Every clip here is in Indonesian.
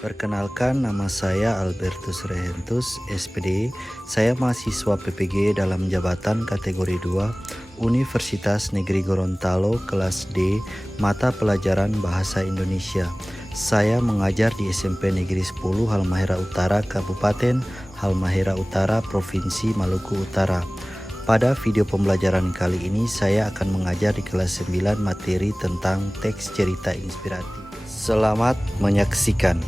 Perkenalkan, nama saya Albertus Rehentus, SPD. Saya mahasiswa PPG dalam jabatan kategori 2 Universitas Negeri Gorontalo kelas D, mata pelajaran Bahasa Indonesia. Saya mengajar di SMP Negeri 10 Halmahera Utara, Kabupaten Halmahera Utara, Provinsi Maluku Utara. Pada video pembelajaran kali ini saya akan mengajar di kelas 9 materi tentang teks cerita inspiratif. Selamat menyaksikan.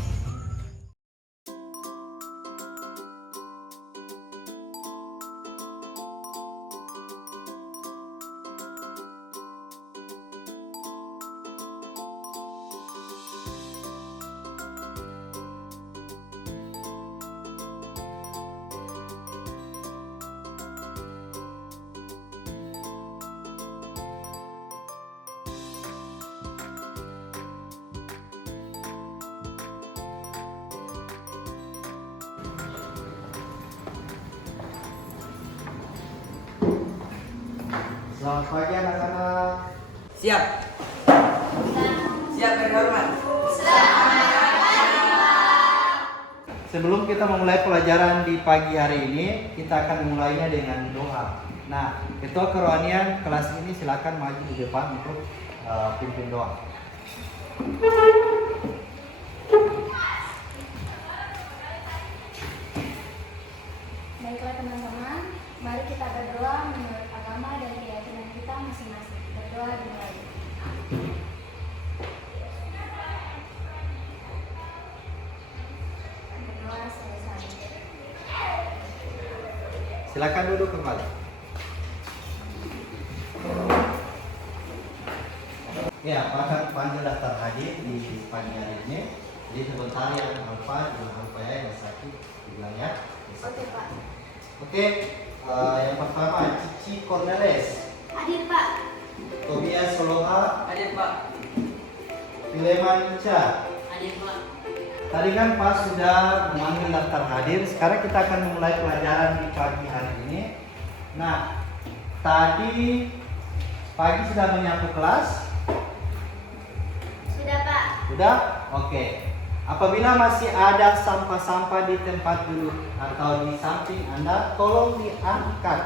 Selamat pagi anak-anak. Siap. Siap berhormat. Sebelum kita memulai pelajaran di pagi hari ini, kita akan memulainya dengan doa. Nah, Ketua Kerohanian kelas ini silakan maju di depan untuk pimpin doa. Baiklah teman-teman, mari kita berdoa menurut agama dan keyakinan kita masing-masing. Berdoa dimulai. Berdoa selesai. Silakan duduk kembali. Ya, akan panggil daftar hadir di pagi hari ini. Jadi sebentar yang alfa, yang alfa ya, yang satu bilang ya. Oke Pak. Oke, yang pertama Cici Cornelis, Hadir Pak. Tobias Soloha, Hadir Pak. Fileman Ica. Hadir Pak. Tadi kan Pak sudah memanggil daftar hadir. Sekarang kita akan memulai pelajaran di pagi hari ini. Nah, tadi pagi sudah menyapu kelas? Sudah Pak. Sudah? Oke. Apabila masih ada sampah-sampah di tempat duduk atau di samping Anda, tolong diangkat.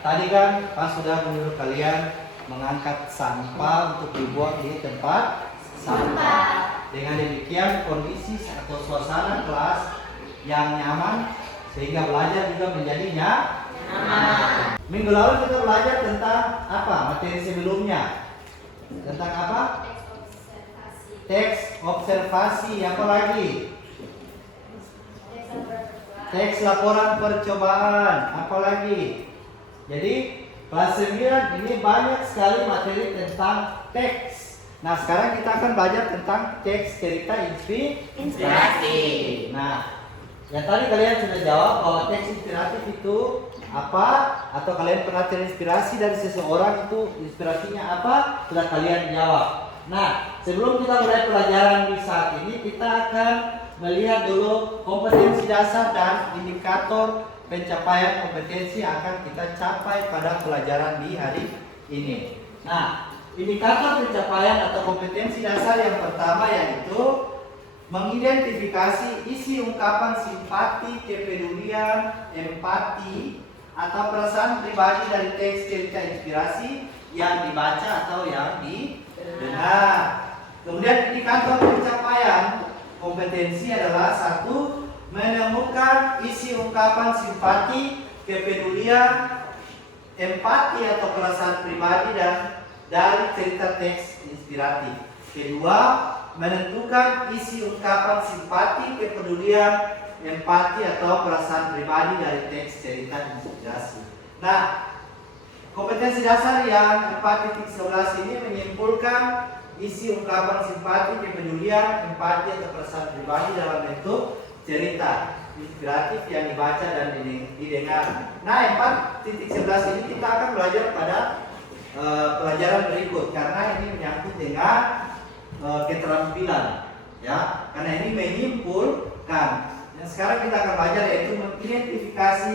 Tadi kan Pak sudah menyuruh kalian mengangkat sampah untuk dibuang di tempat sampah. Dengan demikian kondisi atau suasana kelas yang nyaman sehingga belajar juga menjadi nyaman. Minggu lalu kita belajar tentang apa? Materi sebelumnya. Tentang apa? Teks observasi. Apa lagi? Teks laporan percobaan. Apa lagi? Jadi kelas 9 ini banyak sekali materi tentang teks. Nah, sekarang kita akan belajar tentang teks cerita inspirasi. Nah, yang tadi kalian sudah jawab bahwa teks inspiratif itu apa? Atau kalian pernah terinspirasi dari seseorang, itu inspirasinya apa? Sudah kalian jawab. Nah, sebelum kita mulai pelajaran di saat ini, kita akan melihat dulu kompetensi dasar dan indikator pencapaian kompetensi akan kita capai pada pelajaran di hari ini. Nah, indikator pencapaian atau kompetensi dasar yang pertama yaitu mengidentifikasi isi ungkapan simpati, kepedulian, empati atau perasaan pribadi dari teks cerita inspirasi yang dibaca atau yang didengar. Kemudian indikator pencapaian kompetensi adalah satu, menemukan isi ungkapan simpati, kepedulian, empati atau perasaan pribadi dan dari cerita teks inspiratif. Kedua, menentukan isi ungkapan simpati, kepedulian, empati atau perasaan pribadi dari teks cerita inspirasi. Nah, kompetensi dasar yang 4.11 ini menyimpulkan isi ungkapan simpati, kepedulian, empati atau perasaan pribadi dalam bentuk cerita inspiratif yang dibaca dan didengar. Nah, 4.11 ini kita akan belajar pada pelajaran berikut karena ini menyangkut dengan keterampilan. Ya, karena ini menyimpulkan. Yang sekarang kita akan belajar yaitu mengidentifikasi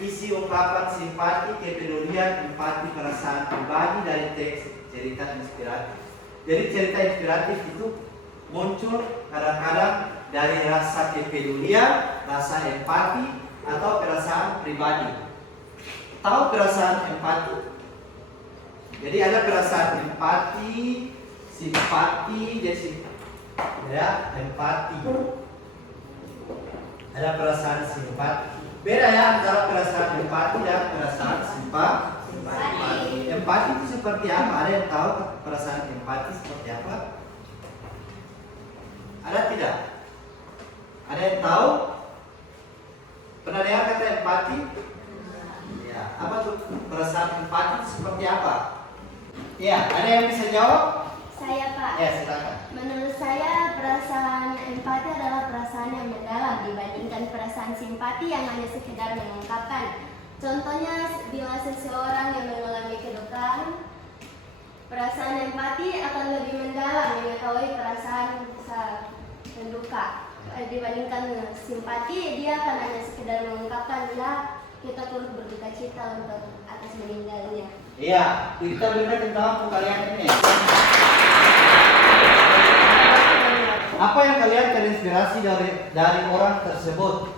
isi ungkapan simpati, kepedulian, empati, perasaan pribadi dari teks cerita inspiratif. Jadi cerita inspiratif itu muncul kadang-kadang dari rasa kepedulian, rasa empati, atau perasaan pribadi. Tahu perasaan empati? Jadi ada perasaan empati, simpati, ya, empati. Ada perasaan simpati. Beda ya antara perasaan empati dan perasaan simpati. Empati itu seperti apa? Ada yang tahu perasaan empati seperti apa? Ada tidak? Ada yang tahu? Pernah dengar kata empati? Ya, apa tuh perasaan empati itu seperti apa? Ya, ada yang bisa jawab? Saya, Pak. Ya, silakan. Menurut saya, perasaan empati adalah perasaan yang mendalam dibandingkan perasaan simpati yang hanya sekedar mengungkapkan. Contohnya, bila seseorang yang mengalami kedukaan, perasaan empati akan lebih mendalam mengetahui perasaan penduka. Dibandingkan simpati, dia akan hanya sekedar mengungkapkan, ya, kita turut berduka cita untuk atas meninggalnya. Iya, kita belajar tentang kalian ini. Apa yang kalian terinspirasi dari orang tersebut?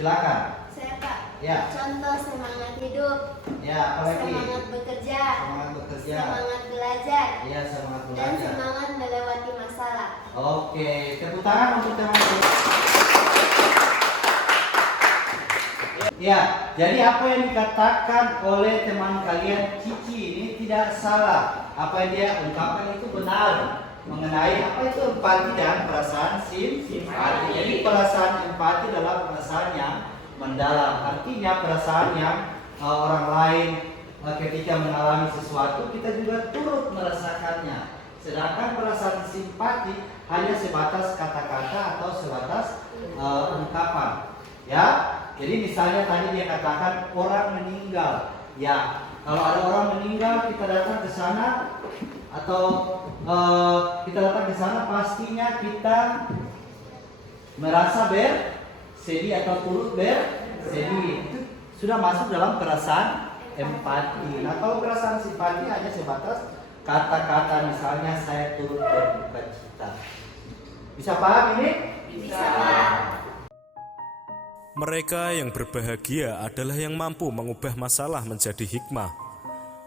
Silakan. Saya, Pak. Ya. Contoh semangat hidup. Ya, apalagi? Semangat bekerja. Semangat bekerja. Semangat belajar. Iya, semangat Dan belajar. semangat melewati masalah. Oke, tepuk tangan untuk teman-teman. Ya, jadi apa yang dikatakan oleh teman kalian Cici ini tidak salah. Apa yang dia ungkapkan itu benar mengenai apa itu empati dan perasaan simpati. Jadi perasaan empati adalah perasaan yang mendalam. Artinya perasaan yang orang lain ketika mengalami sesuatu kita juga turut merasakannya. Sedangkan perasaan simpati hanya sebatas kata-kata atau sebatas ungkapan. Ya, jadi misalnya tadi dia katakan orang meninggal. Ya, kalau ada orang meninggal kita datang ke sana atau kita datang ke sana pastinya kita merasa bersedih atau turut bersedih. Itu sudah masuk dalam perasaan empati. Nah, kalau perasaan simpati hanya sebatas kata-kata, misalnya saya turut berduka cita. Bisa paham ini? Bisa, Pak. Mereka yang berbahagia adalah yang mampu mengubah masalah menjadi hikmah.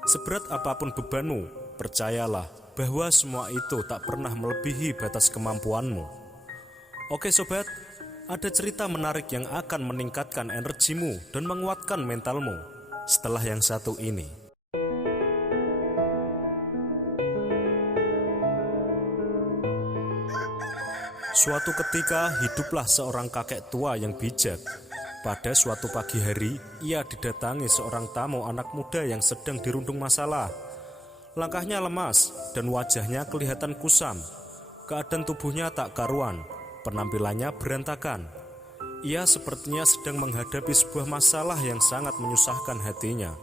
Seberat apapun bebanmu, percayalah bahwa semua itu tak pernah melebihi batas kemampuanmu. Oke sobat, ada cerita menarik yang akan meningkatkan energimu dan menguatkan mentalmu setelah yang satu ini. Suatu ketika hiduplah seorang kakek tua yang bijak. Pada suatu pagi hari, ia didatangi seorang tamu anak muda yang sedang dirundung masalah. Langkahnya lemas dan wajahnya kelihatan kusam. Keadaan tubuhnya tak karuan, penampilannya berantakan. Ia sepertinya sedang menghadapi sebuah masalah yang sangat menyusahkan hatinya.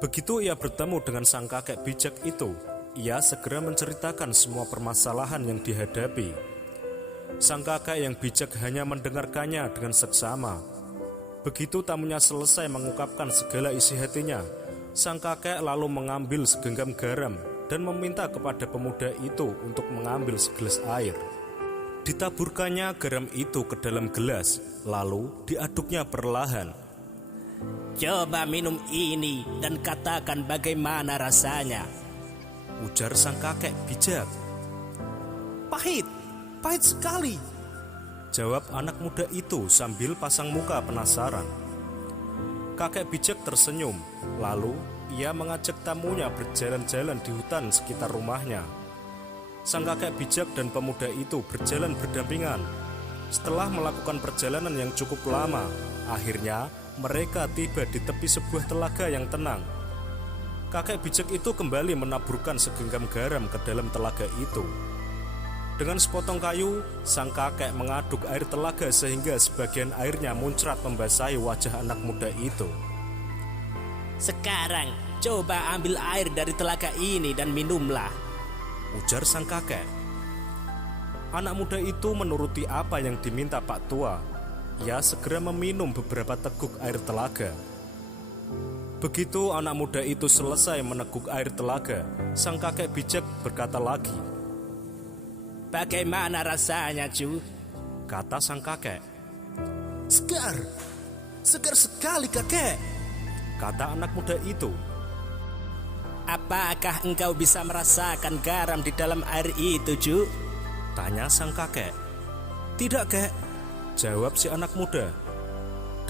Begitu ia bertemu dengan sang kakek bijak itu, ia segera menceritakan semua permasalahan yang dihadapi. Sang kakek yang bijak hanya mendengarkannya dengan seksama. Begitu tamunya selesai mengungkapkan segala isi hatinya, sang kakek lalu mengambil segenggam garam dan meminta kepada pemuda itu untuk mengambil segelas air. Ditaburkannya garam itu ke dalam gelas, lalu diaduknya perlahan. Coba minum ini dan katakan bagaimana rasanya, ujar sang kakek bijak. Pahit sekali, jawab anak muda itu sambil pasang muka penasaran. Kakek bijak tersenyum, lalu ia mengajak tamunya berjalan-jalan di hutan sekitar rumahnya. Sang kakek bijak dan pemuda itu berjalan berdampingan. Setelah melakukan perjalanan yang cukup lama, akhirnya mereka tiba di tepi sebuah telaga yang tenang. Kakek bijak itu kembali menaburkan segenggam garam ke dalam telaga itu. Dengan sepotong kayu, sang kakek mengaduk air telaga sehingga sebagian airnya muncrat membasahi wajah anak muda itu. Sekarang coba ambil air dari telaga ini dan minumlah, ujar sang kakek. Anak muda itu menuruti apa yang diminta Pak Tua. Ia segera meminum beberapa teguk air telaga. Begitu anak muda itu selesai meneguk air telaga, sang kakek bijak berkata lagi. Bagaimana rasanya, Cu? Kata sang kakek. Segar sekali, kakek. Kata anak muda itu. Apakah engkau bisa merasakan garam di dalam air itu, Cu? Tanya sang kakek. Tidak, kek, jawab si anak muda.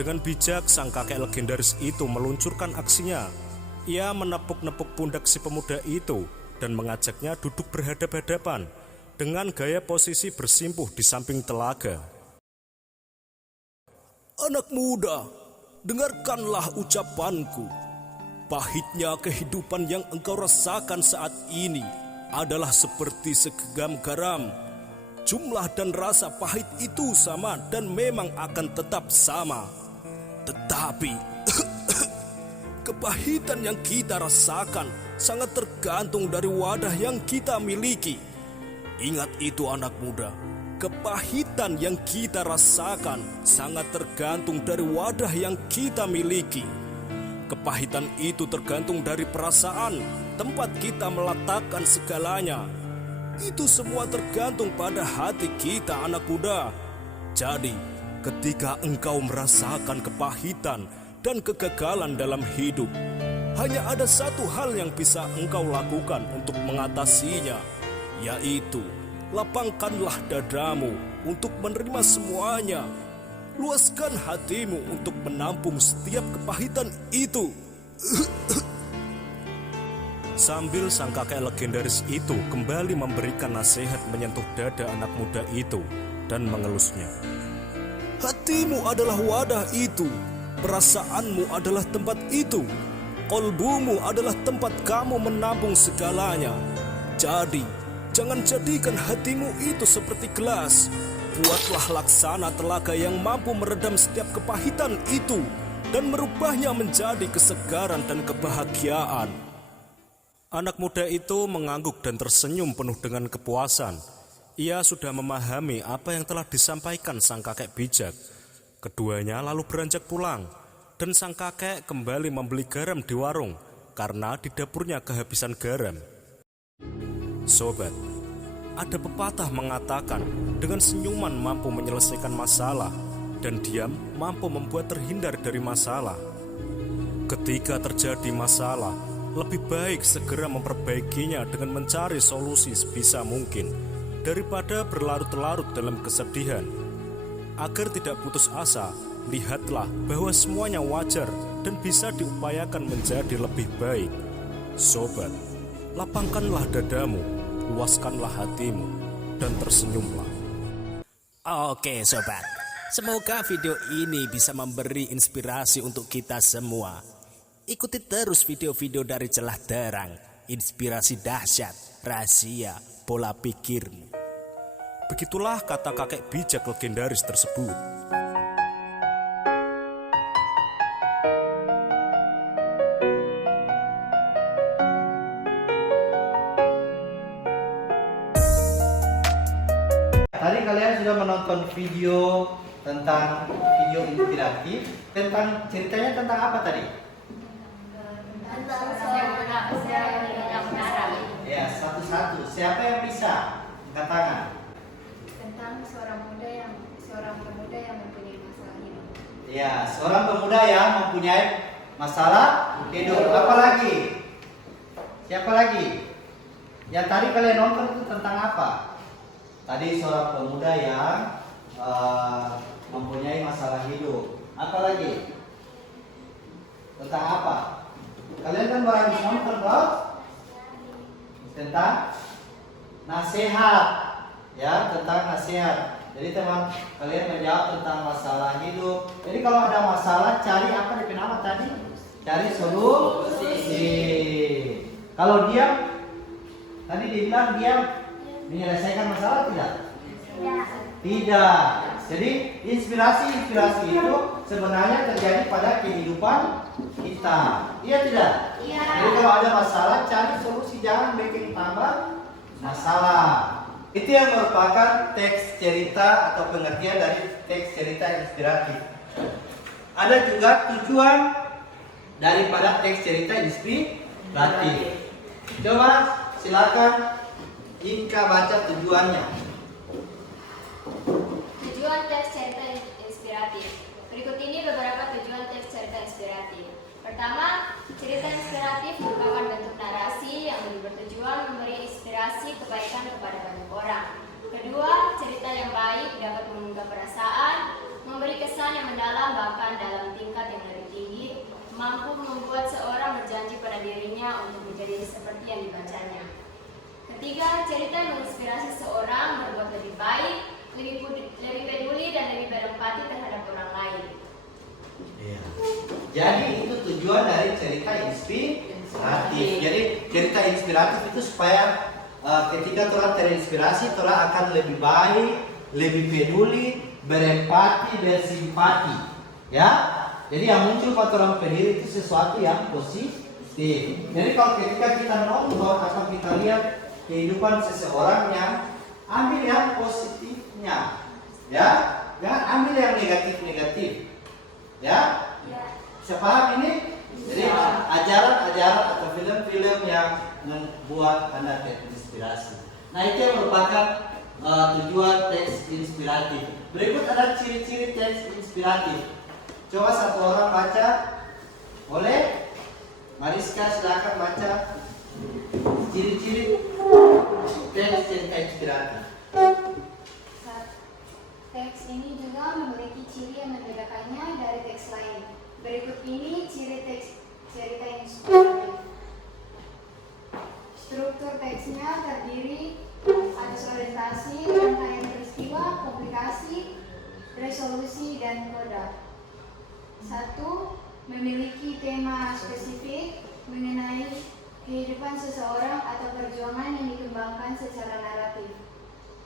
Dengan bijak sang kakek legendaris itu meluncurkan aksinya. Ia menepuk-nepuk pundak si pemuda itu dan mengajaknya duduk berhadap-hadapan dengan gaya posisi bersimpuh di samping telaga. Anak muda, dengarkanlah ucapanku. Pahitnya kehidupan yang engkau rasakan saat ini adalah seperti segenggam garam. Jumlah dan rasa pahit itu sama dan memang akan tetap sama. Tetapi kepahitan yang kita rasakan sangat tergantung dari wadah yang kita miliki. Ingat itu anak muda, kepahitan yang kita rasakan sangat tergantung dari wadah yang kita miliki. Kepahitan itu tergantung dari perasaan, tempat kita meletakkan segalanya. Itu semua tergantung pada hati kita anak muda. Jadi, ketika engkau merasakan kepahitan dan kegagalan dalam hidup, hanya ada satu hal yang bisa engkau lakukan untuk mengatasinya, yaitu lapangkanlah dadamu untuk menerima semuanya. Luaskan hatimu untuk menampung setiap kepahitan itu. Sambil sang kakek legendaris itu kembali memberikan nasihat menyentuh dada anak muda itu dan mengelusnya. Hatimu adalah wadah itu, perasaanmu adalah tempat itu, kolbumu adalah tempat kamu menampung segalanya. Jadi, jangan jadikan hatimu itu seperti gelas. Buatlah laksana telaga yang mampu meredam setiap kepahitan itu dan merubahnya menjadi kesegaran dan kebahagiaan. Anak muda itu mengangguk dan tersenyum penuh dengan kepuasan. Ia sudah memahami apa yang telah disampaikan sang kakek bijak. Keduanya lalu beranjak pulang, dan sang kakek kembali membeli garam di warung karena di dapurnya kehabisan garam. Sobat, ada pepatah mengatakan dengan senyuman mampu menyelesaikan masalah dan diam mampu membuat terhindar dari masalah. Ketika terjadi masalah, lebih baik segera memperbaikinya dengan mencari solusi sebisa mungkin daripada berlarut-larut dalam kesedihan. Agar tidak putus asa, lihatlah bahwa semuanya wajar dan bisa diupayakan menjadi lebih baik. Sobat, lapangkanlah dadamu, luaskanlah hatimu, dan tersenyumlah. Oke sobat, semoga video ini bisa memberi inspirasi untuk kita semua. Ikuti terus video-video dari Celah Terang, inspirasi dahsyat, rahasia, pola pikirmu. Begitulah kata kakek bijak legendaris tersebut. Tadi kalian sudah menonton video tentang video inspiratif tentang ceritanya tentang apa tadi? Tentang seorang garam. Ya, satu-satu. Siapa yang bisa? Angkat tangan. Tentang seorang pemuda yang mempunyai masalah hidup. Ya, seorang pemuda yang mempunyai masalah hidup. Apa lagi? Siapa lagi? Yang tadi kalian nonton itu tentang apa? Tadi seorang pemuda yang mempunyai masalah hidup. Apa lagi? Tentang apa? Kalian kan baru habis nonton toh? Tentang nasihat. Ya, tentang nasihat. Jadi teman kalian menjawab tentang masalah hidup. Jadi kalau ada masalah cari apa di nama tadi? Cari solusi. Kalau diam, tadi dibilang diam menyelesaikan masalah tidak? Tidak. Jadi inspirasi itu sebenarnya terjadi pada kehidupan kita. Iya tidak? Iya. Jadi kalau ada masalah cari solusi, jangan bikin tambah masalah. Itu yang merupakan teks cerita atau pengertian dari teks cerita inspiratif. Ada juga tujuan daripada teks cerita inspiratif. Coba silakan Inka baca tujuannya. Tujuan teks cerita inspiratif. Berikut ini beberapa tujuan teks cerita inspiratif. Pertama, cerita inspiratif merupakan bentuk narasi yang bertujuan memberi inspirasi kebaikan kepada banyak orang. Kedua, cerita yang baik dapat mengungkap perasaan, memberi kesan yang mendalam bahkan dalam tingkat yang lebih tinggi, mampu membuat seorang berjanji pada dirinya untuk menjadi seperti yang dibacanya. Ketiga, cerita yang menginspirasi seorang berbuat lebih baik, lebih peduli dan lebih berempati terhadap orang lain. Iya. Jadi itu tujuan dari cerita inspiratif. Jadi cerita inspiratif itu supaya ketika orang terinspirasi, orang akan lebih baik, lebih peduli, berempati, bersimpati. Ya. Jadi yang muncul pada orang pendiri itu sesuatu yang positif. Jadi kalau ketika kita nonton atau kita lihat kehidupan seseorang, yang ambil yang positifnya, ya, jangan ambil yang negatif-negatif. Ya, bisa paham ini? Jadi ajaran-ajaran atau film-film yang membuat Anda terinspirasi. Nah, itu yang merupakan tujuan teks inspiratif. Berikut ada ciri-ciri teks inspiratif. Coba satu orang baca. Boleh? Mariska silakan baca ciri-ciri teks cerita inspiratif. Teks ini juga memiliki ciri yang membedakannya dari teks lain. Berikut ini ciri teks cerita inspiratif. Struktur teksnya terdiri atas orientasi, rangkaian peristiwa, komplikasi, resolusi, dan koda. 1. Memiliki tema spesifik mengenai kehidupan seseorang atau perjuangan yang dikembangkan secara naratif.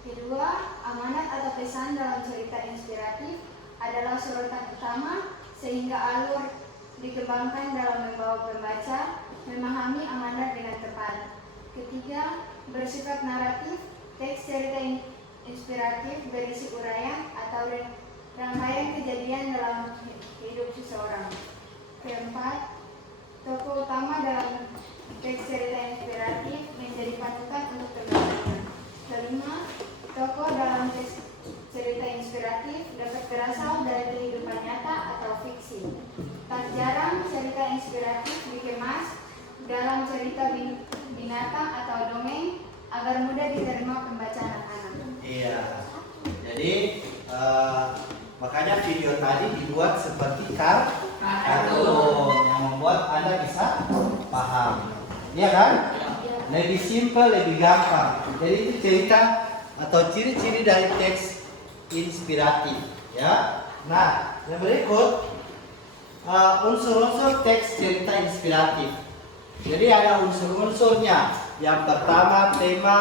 Kedua, amanat atau pesan dalam cerita inspiratif adalah sorotan utama sehingga alur dikembangkan dalam membawa pembaca memahami amanat dengan tepat. Ketiga, bersifat naratif, teks cerita inspiratif berisi uraian atau rangkaian kejadian dalam hidup seseorang. Keempat, tokoh utama dalam teks cerita inspiratif menjadi panutan untuk pembacanya. Kelima, tokoh dalam teks cerita inspiratif dapat berasal dari kehidupan nyata atau fiksi. Tak jarang cerita inspiratif dikemas dalam cerita binatang atau dongeng agar mudah diterima pembaca anak-anak. Iya. Jadi makanya video tadi dibuat seperti kartun yang membuat Anda bisa paham. Iya kan? Lebih simpel, lebih gampang. Jadi itu cerita atau ciri-ciri dari teks inspiratif, ya. Nah, yang berikut unsur-unsur teks cerita inspiratif. Jadi ada unsur-unsurnya. Yang pertama tema,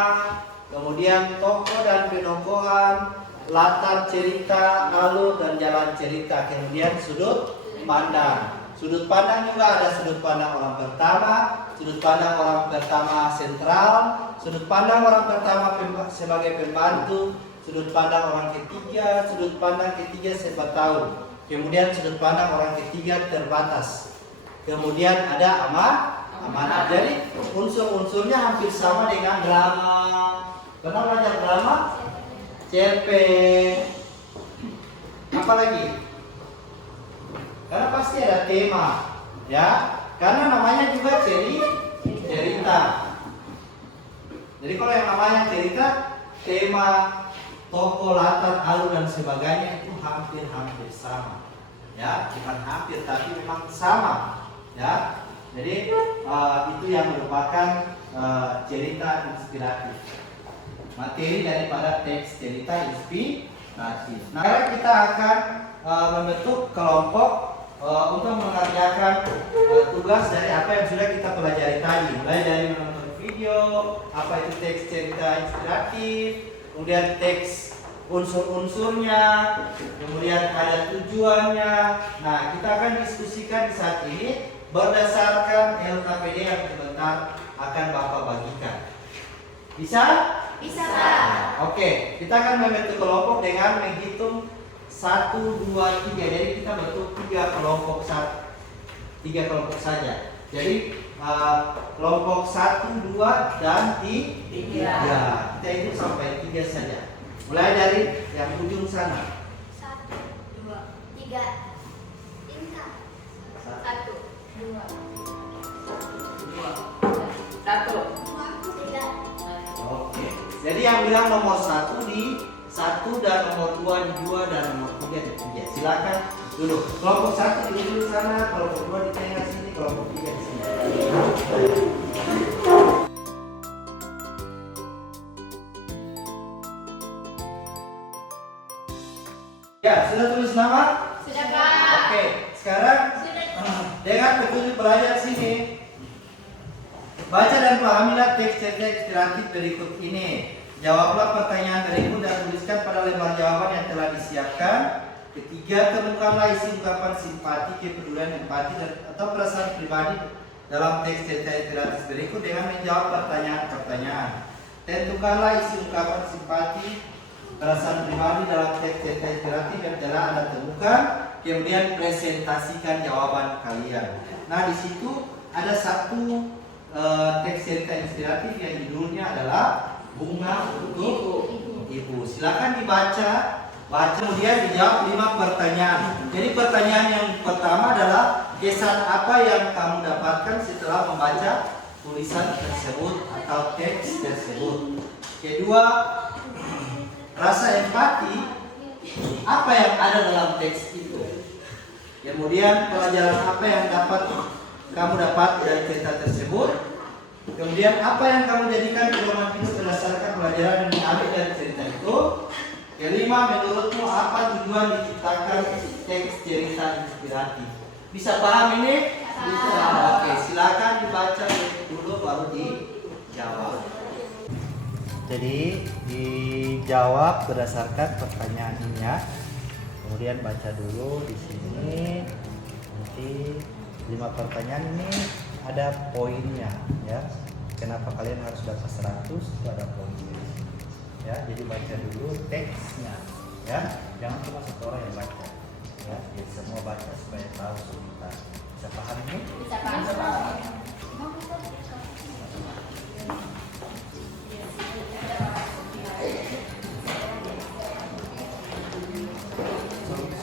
kemudian tokoh dan penokohan, latar cerita, alur dan jalan cerita, kemudian sudut pandang. Sudut pandang juga ada sudut pandang orang pertama, sudut pandang orang pertama sentral, sudut pandang orang pertama sebagai pembantu, sudut pandang orang ketiga, sudut pandang ketiga sebatahun, kemudian sudut pandang orang ketiga terbatas, kemudian ada amanat. Jadi unsur-unsurnya hampir sama dengan drama. Pernah belajar drama? Cerpen. Apa lagi? Karena pasti ada tema, ya. Karena namanya juga cerita. Jadi kalau yang namanya cerita, tema, tokoh, latar, alur dan sebagainya itu hampir sama. Ya, bukan hampir tapi memang sama. Ya. Jadi itu yang merupakan cerita inspiratif. Materi daripada teks cerita inspiratif. Nah, sekarang kita akan membentuk kelompok untuk mengerjakan tugas dari apa yang sudah kita pelajari tadi. Mulai dari menonton video, apa itu teks cerita inspiratif, kemudian teks unsur-unsurnya, kemudian ada tujuannya. Nah, kita akan diskusikan di saat ini berdasarkan LKPD yang sebentar akan Bapak bagikan. Bisa? Bisa, Pak. Oke, kita akan membentuk kelompok dengan menghitung 1, 2, 3. Jadi kita bentuk 3 kelompok saja. Jadi kelompok 1, 2, dan 3. Kita hitung sampai 3 saja. Mulai dari yang ujung sana. 1, 2, 3. Tingkat. 1, 2, 3. Oke. Jadi yang bilang nomor 1 di 1 dan nomor 2 di 2 dan nomor 3 di 3. Silakan duduk. Kelompok 1 di ujung sana, kelompok 2 di tengah sini, kelompok 3 di sini. Ya, sudah tulis nama? Sudah, Pak. Oke, sekarang Sudah. dengan petunjuk pelajar sini, baca dan pahamilah teks cerita inspiratif berikut ini. Jawablah pertanyaan berikut dan tuliskan pada lembar jawaban yang telah disiapkan. Ketiga, temukanlah isi ungkapan simpati, kepedulian, empati, atau perasaan pribadi dalam teks cerita inspiratif berikut dengan menjawab pertanyaan-pertanyaan. Tentukanlah isi ungkapan simpati, perasaan pribadi dalam teks cerita inspiratif yang telah Anda temukan, kemudian presentasikan jawaban kalian. Nah, di situ ada satu teks cerita inspiratif yang judulnya adalah Bunga untuk Ibu. Silakan dibaca, kemudian dijawab 5 pertanyaan. Jadi pertanyaan yang pertama adalah kesan apa yang kamu dapatkan setelah membaca tulisan tersebut atau teks tersebut. Kedua, rasa empati, apa yang ada dalam teks itu. Kemudian pelajaran apa yang kamu dapat dari cerita tersebut. Kemudian apa yang kamu jadikan pedoman hidup berdasarkan pelajaran yang diambil dari cerita itu. Kelima, menurutmu apa tujuan diciptakan teks cerita inspiratif? Bisa paham ini? Bisa. Oke, silakan dibaca dulu baru dijawab. Jadi dijawab berdasarkan pertanyaan ini ya. Kemudian baca dulu di sini. Nanti 5 pertanyaan ini ada poinnya ya. Kenapa kalian harus dapat 100? Itu ada poinnya. Ya, jadi baca dulu teksnya ya. Jangan cuma satu orang yang baca. Ya, jadi semua baca supaya tahu sebentar. Bisa paham ini? Bisa, Pak.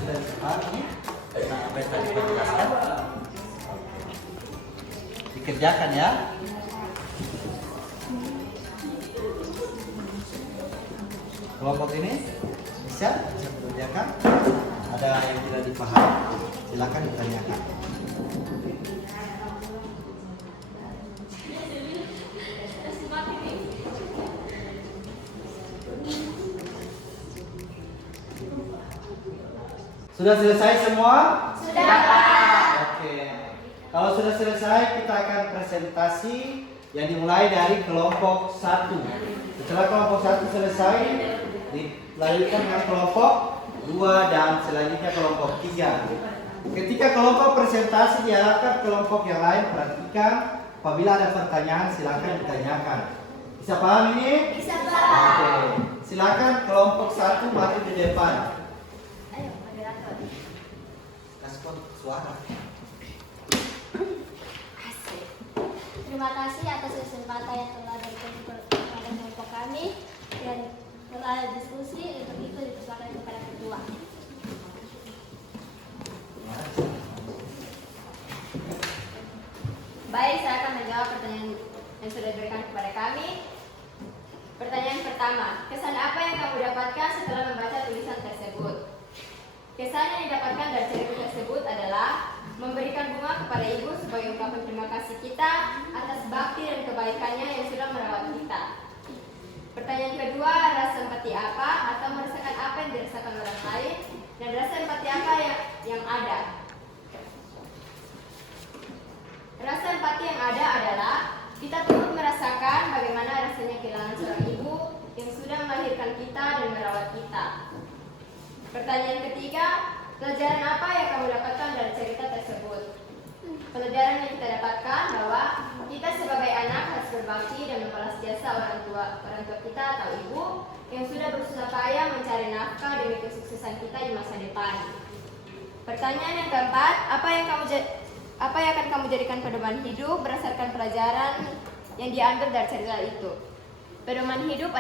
Sudah dipahami? Nah, apa yang tadi Pak jelaskan? Dikerjakan ya. Kelompok ini bisa dikerjakan. Ada yang tidak dipahami, silakan ditanyakan. Sudah selesai semua? Sudah, Pak. Oke. Kalau sudah selesai, kita akan presentasi yang dimulai dari kelompok 1. Setelah kelompok 1 selesai, dilanjutkan dengan kelompok 2 dan selanjutnya kelompok 3. Ketika kelompok presentasi diharapkan kelompok yang lain perhatikan. Apabila ada pertanyaan, silakan ditanyakan. Bisa paham ini? Bisa, Pak. Oke. Silakan kelompok 1 maju di depan. Ayo, moderator. Respon suara. Asik. Terima kasih atas kesempatan yang telah diberikan kepada kelompok kami dan telah diskusi untuk itu dipersilakan kepada ketua. Baik, saya akan menjawab pertanyaan yang sudah diberikan kepada kami. Pertanyaan pertama, kesan apa yang kamu dapatkan setelah membaca tulisan tersebut? Kesan yang didapatkan dari cerita tersebut adalah memberikan bunga kepada ibu sebagai ungkapan terima kasih kita atas bakti dan kebaikannya yang sudah merawat kita. Pertanyaan kedua, rasa empati apa atau merasakan apa yang dirasakan orang lain dan rasa empati apa yang ada? Rasa empati yang ada adalah kita turut merasakan bagaimana rasanya kehilangan seorang ibu yang sudah melahirkan kita dan merawat kita. Pertanyaan ketiga, pelajaran apa yang kamu dapatkan dari cerita tersebut? pelajaran yang kita dapatkan bahwa kita sebagai anak harus berbakti dan membalas jasa orang tua kita atau ibu yang sudah berusaha payah mencari nafkah demi kesuksesan kita di masa depan. Pertanyaan yang keempat, apa yang akan kamu jadikan pedoman hidup berdasarkan pelajaran yang diambil dari cerita itu? Pedoman hidup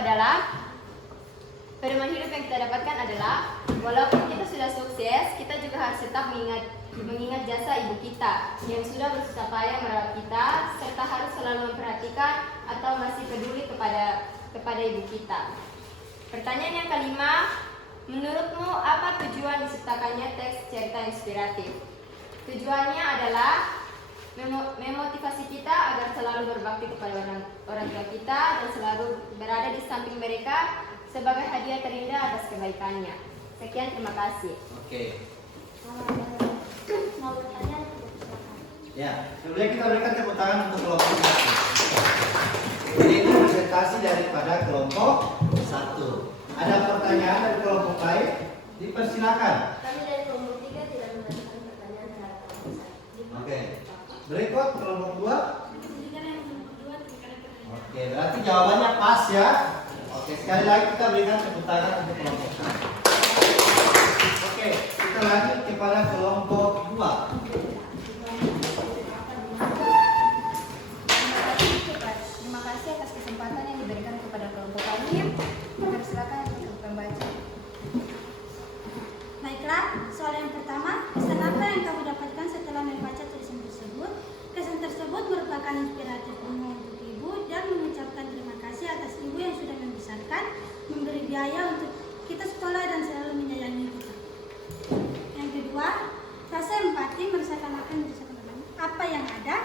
yang kita dapatkan adalah walaupun kita sudah sukses, kita juga harus tetap mengingat jasa ibu kita yang sudah bersusah payah merawat kita, serta harus selalu memperhatikan atau masih peduli kepada ibu kita. Pertanyaan yang kelima, menurutmu apa tujuan diciptakannya teks cerita inspiratif? Tujuannya adalah memotivasi kita agar selalu berbakti kepada orang tua kita dan selalu berada di samping mereka sebagai hadiah terindah atas kebaikannya. Sekian, terima kasih. Oke. Mau bertanya? Ya, kemudian kita berikan tepuk tangan untuk kelompok 1. Jadi itu presentasi daripada kelompok 1. Ada pertanyaan dari kelompok lain? Dipersilakan. Kami dari kelompok 3 tidak mengajukan pertanyaan terhadap kelompok 1. Oke. Berikut kelompok 2. Oke, berarti jawabannya pas ya. Oke, sekali lagi kita berikan tepuk tangan untuk kelompok 1. Oke, kita lanjut kepada kelompok 2. Terima kasih atas kesempatan yang diberikan kepada kelompok kami. Silakan untuk membaca. Baiklah, soal yang pertama, kesan apa yang kamu dapatkan setelah membaca tulisan tersebut? Kesan tersebut merupakan inspiratif untuk ibu dan mengucapkan terima kasih atas ibu yang sudah membesarkan, memberi biaya untuk kita sekolah dan selalu menyayangi kita. Yang kedua, rasa empati merasakan apa yang dirasakan teman. Apa yang ada?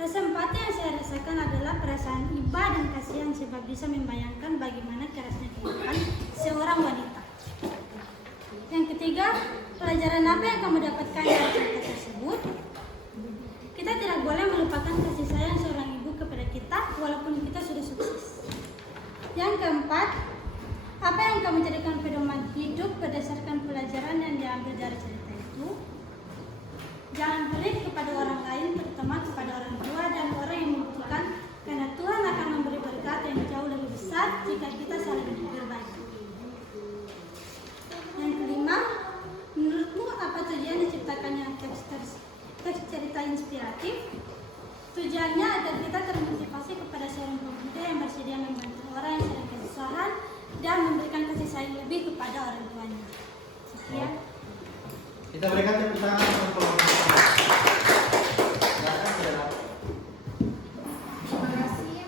Rasa empati yang saya rasakan adalah perasaan iba dan kasihan sebab bisa membayangkan bagaimana kerasnya kehidupan seorang wanita. Yang ketiga, pelajaran apa yang kamu dapatkan dari cerita tersebut? Kita tidak boleh melupakan kasih sayang seorang ibu kepada kita walaupun kita sudah sukses. Yang keempat, apa yang kamu jadikan pedoman hidup berdasarkan pelajaran yang diambil dari cerita itu? Jangan pelit kepada orang lain, terutama kepada orang tua dan orang yang membutuhkan, karena Tuhan akan memberi berkat yang jauh lebih besar jika kita saling berbagi. Yang kelima, menurutmu apa tujuan diciptakannya teks cerita inspiratif? Tujuannya agar kita termotivasi kepada seorang pemuda yang bersedia membantu orang yang sedang kesusahan dan memberikan kasih sayang lebih kepada orang tuanya. Sekian. Kita berikan tepuk tangan untuk kelompok 2. Terima kasih.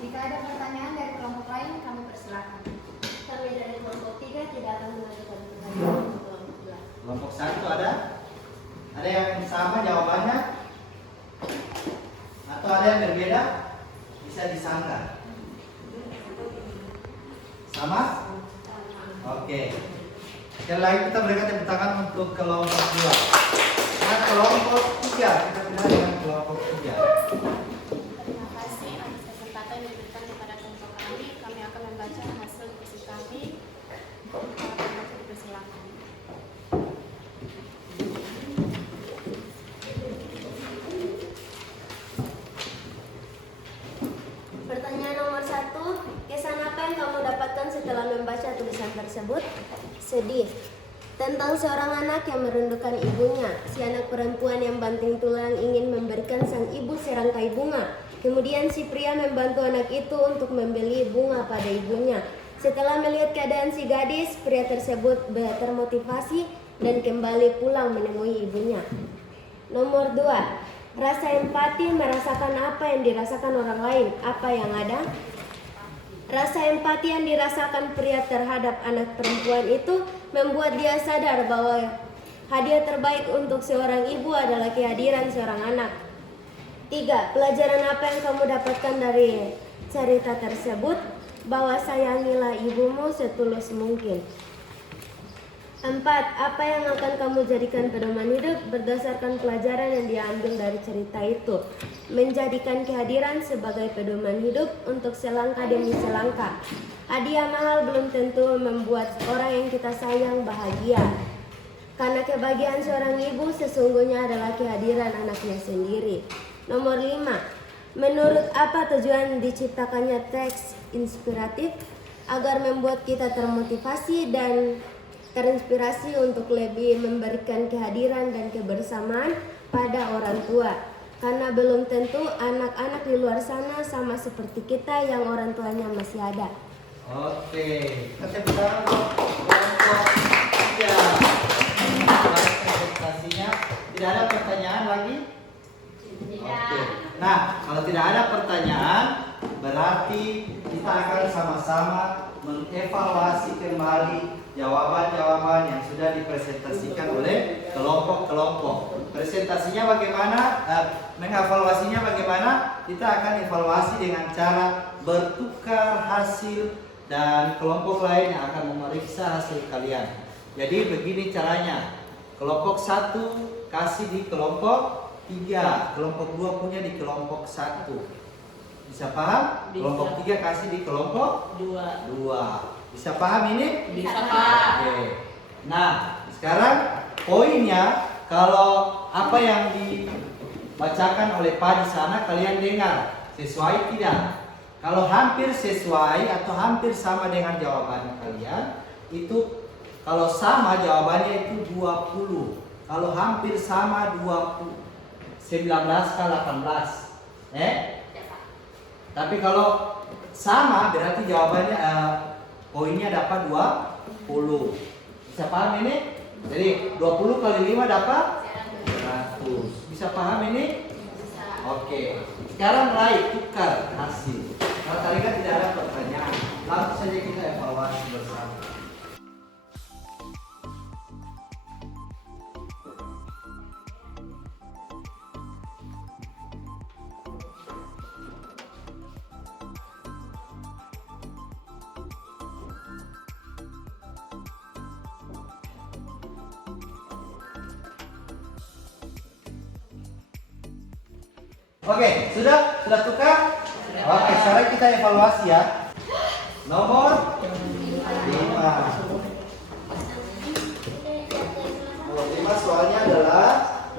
Jika ada pertanyaan dari kelompok lain, kami persilakan. Kami dari kelompok 3 tidak akan mengajukan pertanyaan untuk kelompok 2. Kelompok 1 ada? Ada yang sama jawabannya? Atau ada yang berbeda? Bisa disangka. Sama? Oke. Sekali lagi kita berikan tepuk tangan untuk kelompok 2. Nah, kelompok 3 kita pindah dengan kelompok 3. Terima kasih atas kesempatan yang diberikan kepada kelompok kami. Kami akan membaca hasil diskusi kami. Dipersilakan. Pertanyaan nomor 1, kesan apa yang kamu dapatkan setelah membaca tulisan tersebut? Sedih. Tentang seorang anak yang merindukan ibunya. Si anak perempuan yang banting tulang ingin memberikan sang ibu serangkai bunga. Kemudian si pria membantu anak itu untuk membeli bunga pada ibunya. Setelah melihat keadaan si gadis, pria tersebut termotivasi dan kembali pulang menemui ibunya. Nomor 2, rasa empati merasakan apa yang dirasakan orang lain. Apa yang ada? Rasa empati yang dirasakan pria terhadap anak perempuan itu membuat dia sadar bahwa hadiah terbaik untuk seorang ibu adalah kehadiran seorang anak. 3, pelajaran apa yang kamu dapatkan dari cerita tersebut? Bahwa sayangilah ibumu setulus mungkin. 4, apa yang akan kamu jadikan pedoman hidup berdasarkan pelajaran yang diambil dari cerita itu? Menjadikan kehadiran sebagai pedoman hidup untuk selangkah demi selangkah. Hadiah mahal belum tentu membuat orang yang kita sayang bahagia. Karena kebahagiaan seorang ibu sesungguhnya adalah kehadiran anaknya sendiri. Nomor 5. Menurut apa tujuan diciptakannya teks inspiratif? Agar membuat kita termotivasi dan terinspirasi untuk lebih memberikan kehadiran dan kebersamaan pada orang tua. Karena belum tentu anak-anak di luar sana sama seperti kita yang orang tuanya masih ada. Oke, kita bicara kelompok 3. Presentasinya tidak ada pertanyaan lagi? Oke. Nah, kalau tidak ada pertanyaan, berarti kita akan sama-sama mengevaluasi kembali jawaban-jawaban yang sudah dipresentasikan oleh kelompok-kelompok. Presentasinya bagaimana? Mengevaluasinya bagaimana? Kita akan evaluasi dengan cara bertukar hasil dan kelompok lain yang akan memeriksa hasil kalian. Jadi begini caranya. Kelompok 1 kasih di kelompok 3, kelompok 2 punya di kelompok 1. Bisa paham? Bisa. Kelompok 3 kasih di kelompok 2. Bisa paham ini? Bisa, Pak. Oke. Nah, sekarang poinnya kalau apa yang dibacakan oleh Pak di sana kalian dengar sesuai tidak? Kalau hampir sesuai atau hampir sama dengan jawaban kalian, itu kalau sama jawabannya itu 20. Kalau hampir sama 20. 19 ke 18. Tapi kalau sama berarti jawabannya poinnya dapat 20. Bisa paham ini? Jadi 20 kali 5 dapat 100. Bisa paham ini? Oke. Sekarang mulai tukar hasil. Kalau tadi kan tidak ada pertanyaan, langsung saja kita evaluasi bersama. Oke, sudah tukar? Oke, sekarang kita evaluasi ya. Nomor 5. Nomor 5 soalnya adalah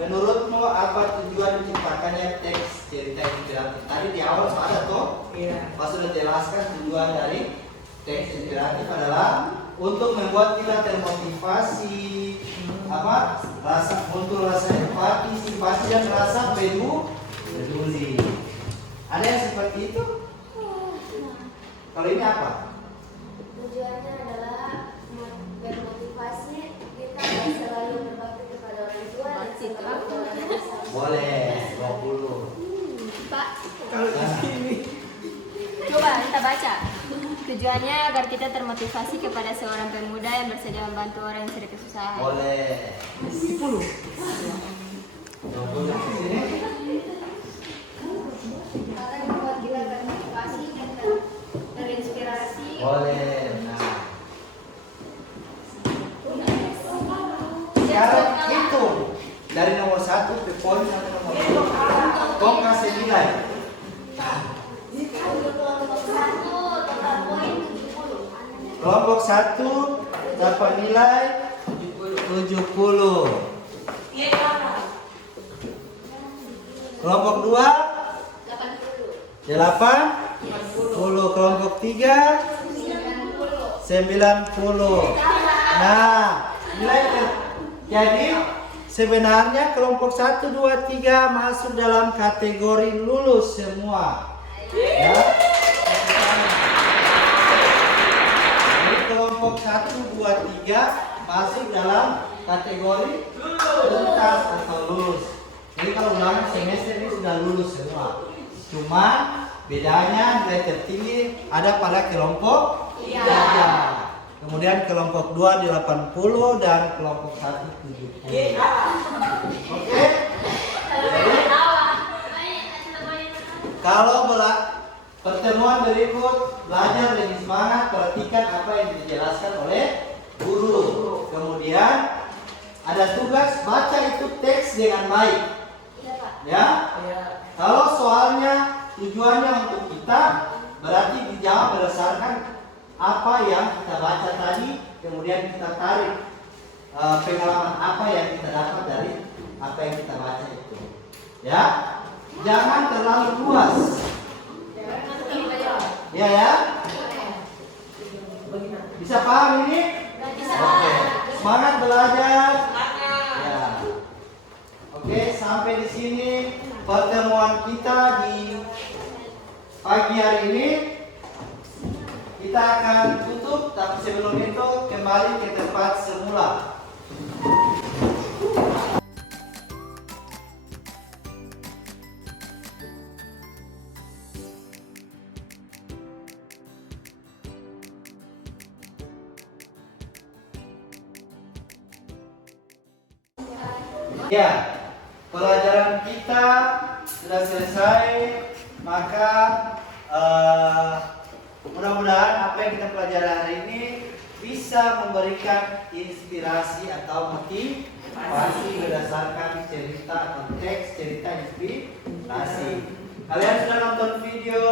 menurutmu apa tujuan diciptakannya teks cerita inspiratif? Tadi di awal ada toh? Iya. Pas sudah jelaskan tujuan dari teks inspiratif adalah untuk membuat kita termotivasi, muncul rasa empati, simpati dan rasa peduli. Ada yang seperti itu? Kalau ini apa? Tujuannya adalah bermotivasi kita dan selalu berbakti kepada orang tua dan selalu menjalankan bersama. Boleh, 20. Pak, Kalau di sini. coba kita baca. Tujuannya agar kita termotivasi kepada seorang pemuda yang bersedia membantu orang yang sedang kesusahan. Boleh. 10. 20 di sini. Akan membuat kita termotivasi dan terinspirasi. Boleh. Nah. Sekarang hitung dari nomor 1 ke poin sampai nomor 2. Kau kasih nilai. Kelompok 1 dapat nilai 70. Kelompok 2 80. Kelompok 3 90. Nah, nilai jadi sebenarnya kelompok 1, 2, 3 masuk dalam kategori lulus semua. Ya. Jadi kelompok 1, 2, 3 masuk dalam kategori tuntas atau lulus. Jadi kalau ulangan semester ini sudah lulus semua. Cuma bedanya nilai tertinggi ada pada kelompok 3. Kemudian kelompok 2 di 80 dan kelompok 1 70. Oke? Jadi, kalau pertemuan berikut belajar lebih semangat, perhatikan apa yang dijelaskan oleh guru. Kemudian ada tugas baca itu teks dengan baik. Ya? Kalau soalnya tujuannya untuk kita, berarti dijawab berdasarkan apa yang kita baca tadi, kemudian kita tarik pengalaman apa yang kita dapat dari apa yang kita baca itu. Ya, jangan terlalu luas. Ya ya. Bisa paham ini? Oke. Semangat belajar. Ya. Oke, sampai di sini pertemuan kita di pagi hari ini. Kita akan tutup, tapi sebelum itu kembali ke tempat semula. Ya, pelajaran kita sudah selesai, maka mudah-mudahan apa yang kita pelajari hari ini bisa memberikan inspirasi atau motivasi berdasarkan cerita atau teks cerita inspirasi. Kalian sudah nonton video,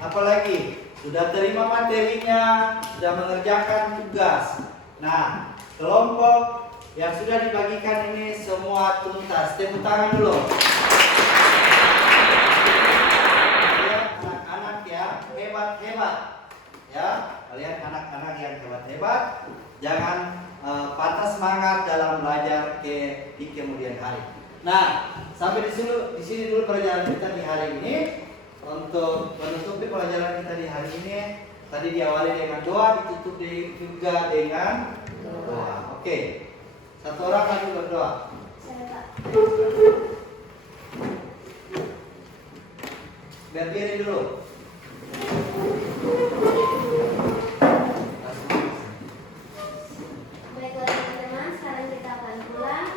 apalagi sudah terima materinya, sudah mengerjakan tugas. Nah, kelompok yang sudah dibagikan ini semua tuntas. Tepuk tangan dulu. Kalian anak-anak yang hebat-hebat. Ya, kalian anak-anak yang hebat-hebat. Jangan patah semangat dalam belajar di kemudian hari. Nah, sampai di sini dulu pelajaran kita di hari ini. Untuk menutupi pelajaran kita di hari ini, tadi diawali dengan doa, ditutup juga dengan doa. Oke. Satu orang lagi berdoa. Berdiri dulu. Baiklah teman-teman, sekarang kita akan pulang.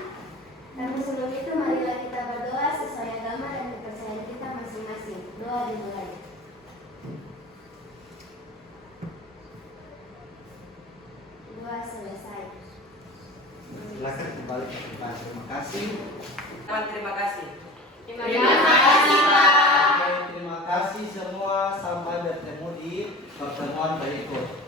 Tapi sebelum itu marilah kita berdoa sesuai agama dan kepercayaan kita masing-masing. Doa dimulai. Doa selesai. Silakan kembali ke tempat. Terima kasih. Terima kasih. Terima kasih semua. Sampai bertemu di pertemuan berikut.